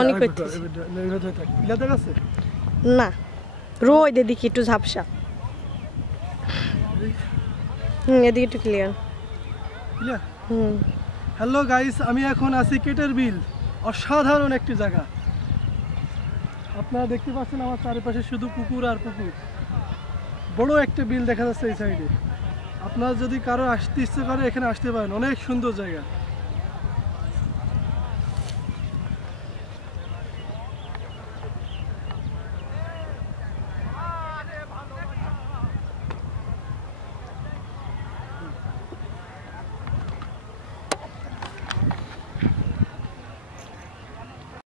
অনেক হইতেছে না রোদ এদিকে একটু ঝাপসা এদিকে একটু ক্লিয়ার হ্যালো গাইস, আমি এখন আছি কেটের বিল। অসাধারণ একটি জায়গা। আপনারা দেখতে পাচ্ছেন আমার চারিপাশে শুধু পুকুর আর পুকুর। বড় একটা বিল দেখা যাচ্ছে এই সাইডে। আপনারা যদি কারো আসতে ইচ্ছে করে এখানে আসতে পারেন, অনেক সুন্দর জায়গা।